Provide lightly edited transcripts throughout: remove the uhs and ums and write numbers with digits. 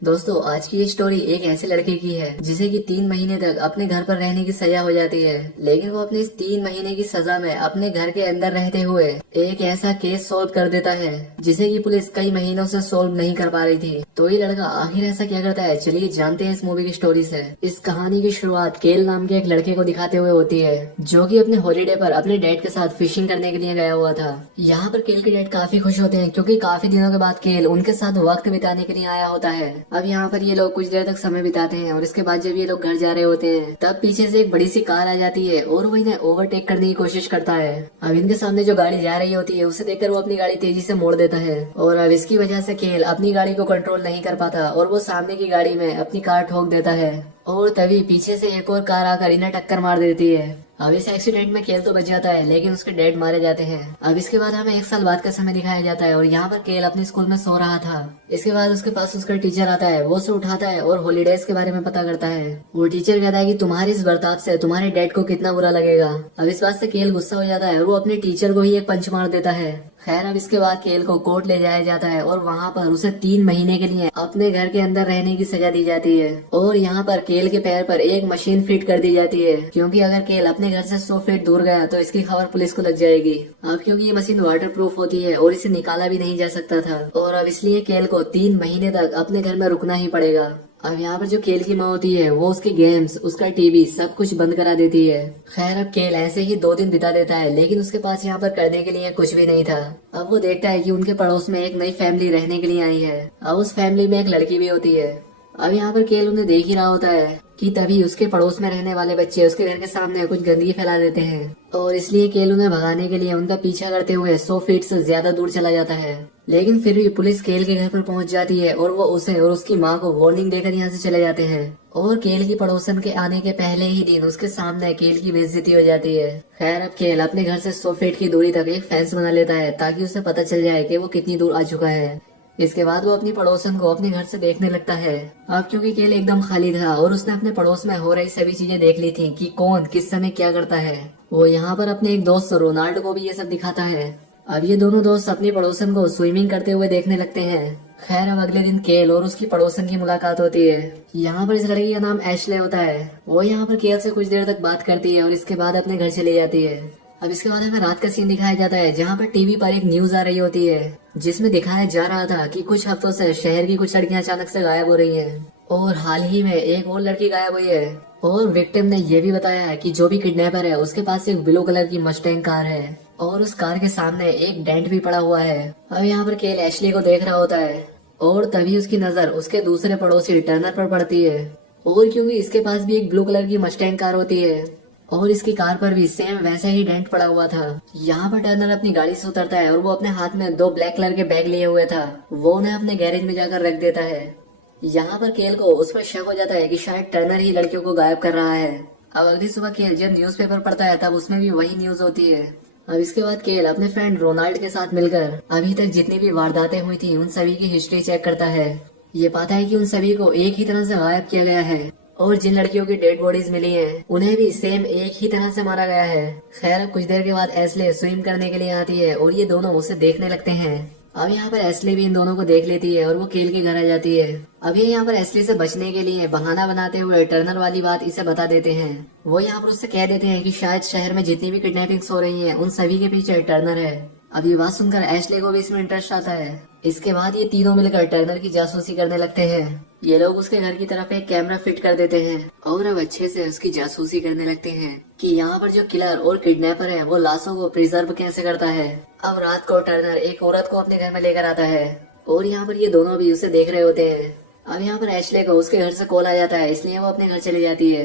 दोस्तों आज की ये स्टोरी एक ऐसे लड़के की है जिसे कि 3 महीने तक अपने घर पर रहने की सजा हो जाती है। लेकिन वो अपनी इस 3 महीने की सजा में अपने घर के अंदर रहते हुए एक ऐसा केस सोल्व कर देता है जिसे कि पुलिस कई महीनों से सोल्व नहीं कर पा रही थी। तो ये लड़का आखिर ऐसा क्या करता है, चलिए जानते हैं इस मूवी की स्टोरी से। इस कहानी की शुरुआत केल नाम के एक लड़के को दिखाते हुए होती है जो कि अपने हॉलीडे पर अपने डैड के साथ फिशिंग करने के लिए गया हुआ था। यहाँ पर केल के डैड काफी खुश होते हैं क्योंकि काफी दिनों के बाद केल उनके साथ वक्त बिताने के लिए आया होता है। अब यहाँ पर ये लोग कुछ देर तक समय बिताते हैं और इसके बाद जब ये लोग घर जा रहे होते हैं तब पीछे से एक बड़ी सी कार आ जाती है और वो इन्हें ओवरटेक करने की कोशिश करता है। अब इनके सामने जो गाड़ी जा रही होती है उसे देखकर वो अपनी गाड़ी तेजी से मोड़ देता है और अब इसकी वजह से केल अपनी गाड़ी को कंट्रोल नहीं कर पाता और वो सामने की गाड़ी में अपनी कार ठोक देता है और तभी पीछे से एक और कार आकर इन्हें टक्कर मार देती है। अब इस एक्सीडेंट में केल तो बच जाता है लेकिन उसके डैड मारे जाते हैं। अब इसके बाद हमें 1 साल बाद का समय दिखाया जाता है और यहाँ पर केल अपने स्कूल में सो रहा था। इसके बाद उसके पास उसका टीचर आता है, वो उसे उठाता है और हॉलीडेज के बारे में पता करता है। वो टीचर कहता है कि तुम्हारे इस बर्ताव से तुम्हारे डैड को कितना बुरा लगेगा। अब इस बात से केल गुस्सा हो जाता है और वो अपने टीचर को ही एक पंच मार देता है। खैर अब इसके बाद केल को कोर्ट ले जाया जाता है और वहाँ पर उसे 3 महीने के लिए अपने घर के अंदर रहने की सजा दी जाती है और यहाँ पर केल के पैर पर एक मशीन फिट कर दी जाती है क्योंकि अगर केल अपने घर से 100 फीट दूर गया तो इसकी खबर पुलिस को लग जाएगी। अब क्योंकि ये मशीन वाटर प्रूफ होती है और इसे निकाला भी नहीं जा सकता था और अब इसलिए केल को 3 महीने तक अपने घर में रुकना ही पड़ेगा। अब यहाँ पर जो केल की माँ होती है वो उसके गेम्स, उसका टीवी सब कुछ बंद करा देती है। खैर अब केल ऐसे ही 2 दिन बिता देता है लेकिन उसके पास यहाँ पर करने के लिए कुछ भी नहीं था। अब वो देखता है कि उनके पड़ोस में एक नई फैमिली रहने के लिए आई है। अब उस फैमिली में एक लड़की भी होती है। अब यहाँ पर केल उन्हें देख ही रहा होता है कि तभी उसके पड़ोस में रहने वाले बच्चे उसके घर के सामने कुछ गंदगी फैला देते हैं और इसलिए केल उन्हें भगाने के लिए उनका पीछा करते हुए 100 फीट से ज्यादा दूर चला जाता है। लेकिन फिर भी पुलिस केल के घर पर पहुंच जाती है और वो उसे और उसकी माँ को वार्निंग देकर यहाँ से चले जाते हैं और केल की पड़ोसन के आने के पहले ही दिन उसके सामने केल की बेइज्जती हो जाती है। खैर अब केल अपने घर से 100 फीट की दूरी तक एक फेंस बना लेता है ताकि उसे पता चल जाए कि वो कितनी दूर आ चुका है। इसके बाद वो अपनी पड़ोसन को अपने घर से देखने लगता है। अब क्योंकि केल एकदम खाली था और उसने अपने पड़ोस में हो रही सभी चीजें देख ली थी कि कौन किस समय क्या करता है, वो यहाँ पर अपने एक दोस्त रोनाल्डो को भी ये सब दिखाता है। अब ये दोनों दोस्त अपनी पड़ोसन को स्विमिंग करते हुए देखने लगते हैं। खैर अब अगले दिन केल और उसकी पड़ोसन की मुलाकात होती है। यहाँ पर इस लड़की का नाम एशले होता है। वो यहाँ पर केल से कुछ देर तक बात करती है और इसके बाद अपने घर चली जाती है। अब इसके बाद हमें रात का सीन दिखाया जाता है जहाँ पर टीवी पर एक न्यूज आ रही होती है जिसमें दिखाया जा रहा था कि कुछ हफ्तों से शहर की कुछ लड़कियां अचानक से गायब हो रही हैं और हाल ही में एक और लड़की गायब हुई है और विक्टिम ने यह भी बताया है कि जो भी किडनैपर है उसके पास एक ब्लू कलर की मस्टैंग कार है और उस कार के सामने एक डेंट भी पड़ा हुआ है। अब यहाँ पर केल एशली को देख रहा होता है और तभी उसकी नजर उसके दूसरे पड़ोसी टर्नर पर पड़ती है और क्योंकि इसके पास भी एक ब्लू कलर की मस्टैंग कार होती है और इसकी कार पर भी सेम वैसा ही डेंट पड़ा हुआ था। यहाँ पर टर्नर अपनी गाड़ी से उतरता है और वो अपने हाथ में 2 ब्लैक कलर के बैग लिए हुए था, वो उन्हें अपने गैरेज में जाकर रख देता है। यहाँ पर केल को उस पर शक हो जाता है कि शायद टर्नर ही लड़कियों को गायब कर रहा है। अब अगली सुबह केल जब न्यूज़पेपर पढ़ता है तब उसमें भी वही न्यूज होती है। अब इसके बाद केल अपने फ्रेंड रोनाल्ड के साथ मिलकर अभी तक जितनी भी वारदातें हुई थी उन सभी की हिस्ट्री चेक करता है। ये पाता है कि उन सभी को एक ही तरह से गायब किया गया है और जिन लड़कियों की डेड बॉडीज मिली हैं उन्हें भी सेम एक ही तरह से मारा गया है। खैर अब कुछ देर के बाद एस्ले स्विम करने के लिए आती है और ये दोनों उसे देखने लगते हैं। अब यहाँ पर एस्ले भी इन दोनों को देख लेती है और वो केल के घर आ जाती है। अब ये यहाँ पर एस्ले से बचने के लिए बहाना बनाते हुए टर्नर वाली बात इसे बता देते हैं। वो यहाँ पर उससे कह देते हैं कि शायद शहर में जितनी भी किडनैपिंग्स हो रही हैं उन सभी के पीछे टर्नर है। अब ये बात सुनकर एशले को भी इसमें इंटरेस्ट आता है। इसके बाद ये तीनों मिलकर टर्नर की जासूसी करने लगते हैं। ये लोग उसके घर की तरफ एक कैमरा फिट कर देते हैं और अब अच्छे से उसकी जासूसी करने लगते हैं कि यहाँ पर जो किलर और किडनैपर है वो लाशों को प्रिजर्व कैसे करता है। अब रात को टर्नर एक औरत को अपने घर में लेकर आता है और यहाँ पर ये दोनों भी उसे देख रहे होते हैं। अब यहाँ पर एशले को उसके घर से कॉल आ जाता है इसलिए वो अपने घर चली जाती है।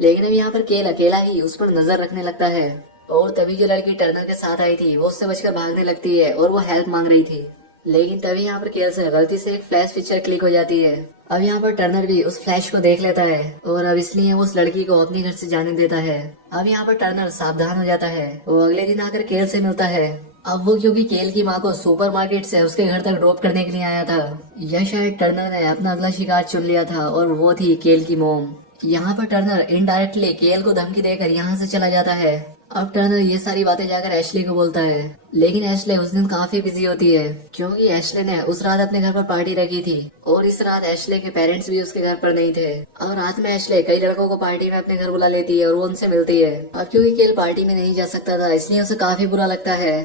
लेकिन अब यहाँ पर केल अकेला ही उस पर नजर रखने लगता है और तभी जो लड़की टर्नर के साथ आई थी वो उससे बचकर भागने लगती है और वो हेल्प मांग रही थी। लेकिन तभी यहाँ पर केल से गलती से एक फ्लैश पिक्चर क्लिक हो जाती है। अब यहाँ पर टर्नर भी उस फ्लैश को देख लेता है और अब इसलिए वो उस लड़की को अपने घर से जाने देता है। अब यहाँ पर टर्नर सावधान हो जाता है। वो अगले दिन आकर केल से मिलता है। अब वो क्योंकि केल की माँ को सुपरमार्केट से उसके घर तक ड्रॉप करने के लिए आया था, या शायद टर्नर ने अपना अगला शिकार चुन लिया था और वो थी केल की मॉम। यहाँ पर टर्नर इनडायरेक्टली केल को धमकी देकर यहाँ से चला जाता है। अब टर्नर ये सारी बातें जाकर एशली को बोलता है, लेकिन एशले उस दिन काफी बिजी होती है क्योंकि एशले ने उस रात अपने घर पर पार्टी रखी थी और इस रात एशले के पेरेंट्स भी उसके घर पर नहीं थे। और रात में एशले कई लड़कों को पार्टी में अपने घर बुला लेती है और वो उनसे मिलती है। अब क्योंकि केल पार्टी में नहीं जा सकता था इसलिए उसे काफी बुरा लगता है।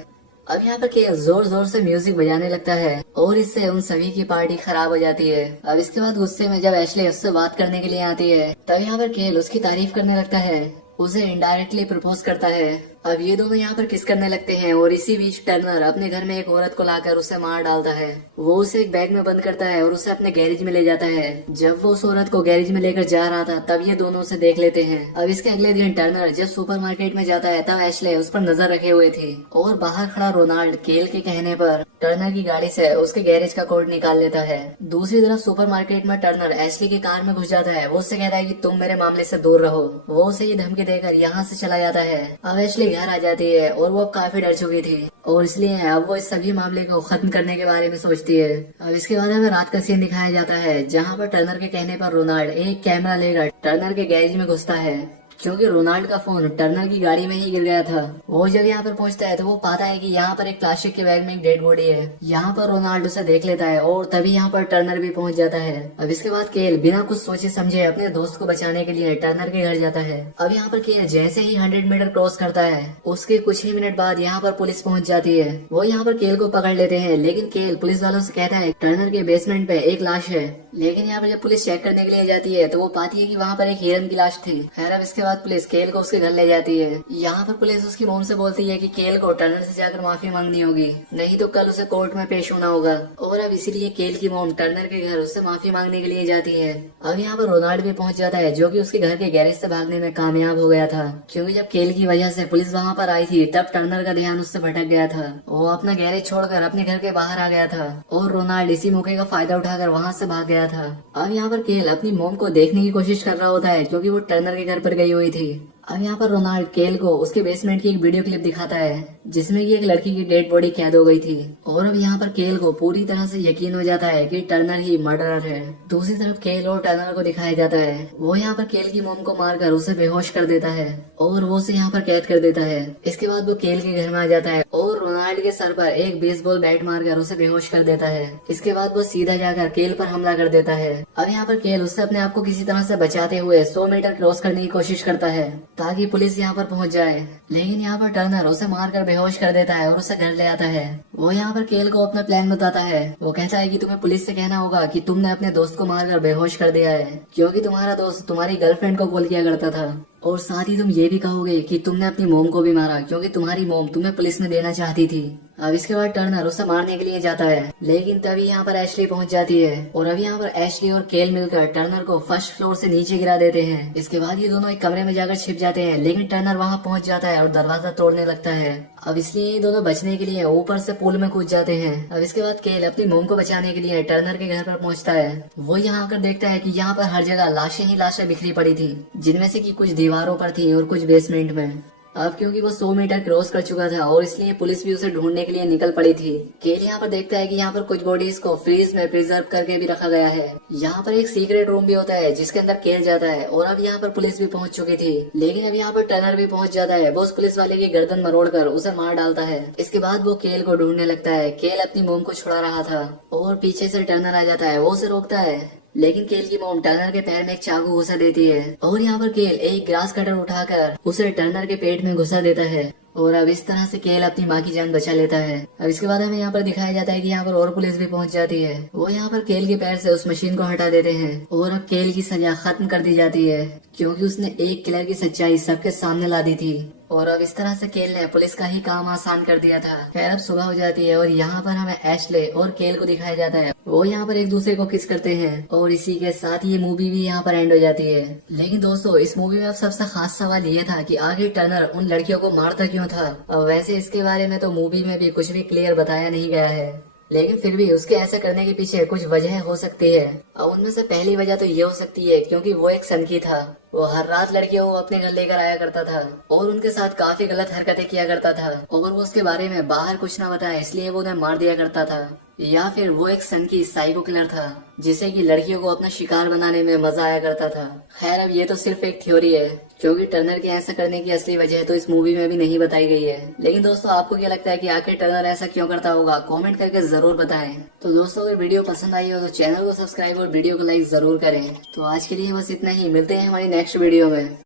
अब यहाँ पर केल जोर जोर से म्यूजिक बजाने लगता है और इससे उन सभी की पार्टी खराब हो जाती है। अब इसके बाद गुस्से में जब एशले उससे बात करने के लिए आती है तब यहाँ पर केल उसकी तारीफ करने लगता है, उसे इनडायरेक्टली प्रपोज करता है। अब ये दोनों यहाँ पर किस करने लगते हैं और इसी बीच टर्नर अपने घर में एक औरत को लाकर उसे मार डालता है। वो उसे एक बैग में बंद करता है और उसे अपने गैरेज में ले जाता है। जब वो उस औरत को गैरेज में लेकर जा रहा था तब ये दोनों उसे देख लेते हैं। अब इसके अगले दिन टर्नर जब सुपरमार्केट में जाता है तब एशले उस पर नजर रखे हुए थी और बाहर खड़ा रोनाल्ड केल के कहने पर टर्नर की गाड़ी से उसके गैरेज का कोड निकाल लेता है। दूसरी तरफ सुपरमार्केट में टर्नर एशली की कार में घुस जाता है। वो उससे कहता है कि तुम मेरे मामले से दूर रहो। वो उसे ये धमकी देकर यहाँ से चला जाता है। अब एशली घर आ जाती है और वो अब काफी डर चुकी थी और इसलिए अब वो इस सभी मामले को खत्म करने के बारे में सोचती है। अब इसके बाद हमें रात का सीन दिखाया जाता है जहाँ पर टर्नर के कहने पर रोनाल्ड एक कैमरा लेकर टर्नर के गैरेज में घुसता है क्योंकि रोनाल्ड का फोन टर्नर की गाड़ी में ही गिर गया था। वो जब यहाँ पर पहुंचता है तो वो पाता है कि यहाँ पर एक प्लास्टिक के बैग में एक डेड बॉडी है। यहाँ पर रोनाल्ड उसे देख लेता है और तभी यहाँ पर टर्नर भी पहुंच जाता है। अब इसके बाद केल बिना कुछ सोचे समझे अपने दोस्त को बचाने के लिए टर्नर के घर जाता है। अब यहाँ पर केल जैसे ही 100 मीटर क्रॉस करता है उसके कुछ ही मिनट बाद यहाँ पर पुलिस पहुंच जाती है। वो यहाँ पर केल को पकड़ लेते हैं लेकिन केल पुलिस वालों से कहता है टर्नर के बेसमेंट पे एक लाश है। लेकिन यहाँ पर जब पुलिस चेक करने के लिए जाती है तो वो पाती है कि वहाँ पर एक हिरन की लाश थी। खैर अब इसके बाद पुलिस केल को उसके घर ले जाती है। यहाँ पर पुलिस उसकी मोम से बोलती है कि केल को टर्नर से जाकर माफी मांगनी होगी, नहीं तो कल उसे कोर्ट में पेश होना होगा। और अब इसीलिए केल की मोम टर्नर के घर उससे माफी मांगने के लिए जाती है। अब यहाँ पर रोनाल्ड भी पहुंच जाता है जो कि उसके घर के गैरेज से भागने में कामयाब हो गया था क्योंकि जब केल की वजह से पुलिस वहाँ पर आई थी तब टर्नर का ध्यान उससे भटक गया था। वो अपना गैरेज छोड़कर अपने घर के बाहर आ गया था और रोनाल्ड इसी मौके का फायदा उठाकर वहाँ से भाग गया था। अब यहाँ पर केल अपनी मोम को देखने की कोशिश कर रहा होता है क्योंकि वो टर्नर के घर पर गई हुई थी। अब यहाँ पर रोनाल्ड केल को उसके बेसमेंट की एक वीडियो क्लिप दिखाता है जिसमें कि एक लड़की की डेड बॉडी कैद हो गई थी। और अब यहाँ पर केल को पूरी तरह से यकीन हो जाता है कि टर्नर ही मर्डरर है। दूसरी तरफ केल और टर्नर को दिखाया जाता है वो यहाँ पर केल की मोम को मारकर उसे बेहोश कर देता है और वो उसे यहाँ पर कैद कर देता है। इसके बाद वो केल के घर में आ जाता है और रोनाल्ड के सर पर एक बेसबॉल बैट मारकर उसे बेहोश कर देता है। इसके बाद वो सीधा जाकर केल पर हमला कर देता है। अब यहाँ पर केल उससे अपने आप को किसी तरह से बचाते हुए 100 मीटर क्रॉस करने की कोशिश करता है ताकि पुलिस यहाँ पर पहुंच जाए। लेकिन यहाँ पर टर्नर उसे मारकर बेहोश कर देता है और उसे घर ले आता है। वो यहाँ पर केल को अपना प्लान बताता है। वो कहता है कि तुम्हें पुलिस से कहना होगा कि तुमने अपने दोस्त को मारकर बेहोश कर दिया है क्योंकि तुम्हारा दोस्त तुम्हारी गर्लफ्रेंड को कॉल किया करता था। और साथ ही तुम ये भी कहोगे कि तुमने अपनी मोम को भी मारा क्योंकि तुम्हारी मोम तुम्हें पुलिस में देना चाहती थी। अब इसके बाद टर्नर उसे मारने के लिए जाता है लेकिन तभी यहाँ पर एशली पहुंच जाती है और अब यहाँ पर एशली और केल मिलकर टर्नर को फर्स्ट फ्लोर से नीचे गिरा देते हैं। इसके बाद ये दोनों एक कमरे में जाकर छिप जाते हैं लेकिन टर्नर वहाँ पहुंच जाता है और दरवाजा तोड़ने लगता है। अब इसलिए ये दोनों बचने के लिए ऊपर से पूल में कूद जाते हैं। अब इसके बाद केल अपनी मोम को बचाने के लिए टर्नर के घर पर पहुंचता है। वो यहाँ आकर देखता है कि यहाँ पर हर जगह लाशें ही लाशें बिखरी पड़ी थी जिनमें से कि कुछ दीवारों पर थी और कुछ बेसमेंट में। अब क्योंकि वो 100 मीटर क्रॉस कर चुका था और इसलिए पुलिस भी उसे ढूंढने के लिए निकल पड़ी थी। केल यहाँ पर देखता है कि यहाँ पर कुछ बॉडीज को फ्रीज में प्रिजर्व करके भी रखा गया है। यहाँ पर एक सीक्रेट रूम भी होता है जिसके अंदर केल जाता है और अब यहाँ पर पुलिस भी पहुंच चुकी थी। लेकिन अब यहाँ पर टर्नर भी पहुंच जाता है। वो उस पुलिस वाले की गर्दन मरोड़ कर उसे मार डालता है। इसके बाद वो केल को ढूंढने लगता है। केल अपनी मोम को छुड़ा रहा था और पीछे से टर्नर आ जाता है। वो उसे रोकता है लेकिन केल की मोम टर्नर के पैर में एक चाकू घुसा देती है और यहाँ पर केल एक ग्रास कटर उठाकर उसे टर्नर के पेट में घुसा देता है और अब इस तरह से केल अपनी माँ की जान बचा लेता है। अब इसके बाद हमें यहाँ पर दिखाया जाता है कि यहाँ पर और पुलिस भी पहुंच जाती है। वो यहाँ पर केल के पैर से उस मशीन को हटा देते हैं और अब केल की सजा खत्म कर दी जाती है क्योंकि उसने एक किलर की सच्चाई सबके सामने ला दी थी और अब इस तरह से केल ने पुलिस का ही काम आसान कर दिया था। खैर अब सुबह हो जाती है और यहाँ पर हमें एशले और केल को दिखाया जाता है। वो यहाँ पर एक दूसरे को किस करते हैं और इसी के साथ ये मूवी भी यहाँ पर एंड हो जाती है। लेकिन दोस्तों इस मूवी में अब सबसे खास सवाल ये था कि आगे टर्नर उन लड़कियों को मारता क्यों था। अब वैसे इसके बारे में तो मूवी में भी कुछ भी क्लियर बताया नहीं गया है लेकिन फिर भी उसके ऐसा करने के पीछे कुछ वजह हो सकती है। और उनमें से पहली वजह तो ये हो सकती है क्योंकि वो एक सनकी था। वो हर रात लड़कियों को अपने घर लेकर आया करता था और उनके साथ काफी गलत हरकतें किया करता था और वो उसके बारे में बाहर कुछ ना बताया इसलिए वो उन्हें मार दिया करता था। या फिर वो एक सनकी साइको किलर था जिसे कि लड़कियों को अपना शिकार बनाने में मजा आया करता था। खैर अब ये तो सिर्फ एक थ्योरी है क्योंकि टर्नर के ऐसा करने की असली वजह तो इस मूवी में भी नहीं बताई गई है। लेकिन दोस्तों आपको क्या लगता है कि आखिर टर्नर ऐसा क्यों करता होगा, कमेंट करके जरूर बताएं। तो दोस्तों अगर वीडियो पसंद आई हो तो चैनल को सब्सक्राइब और वीडियो को लाइक जरूर करें। तो आज के लिए बस इतना ही, मिलते हैं हमारी नेक्स्ट वीडियो में।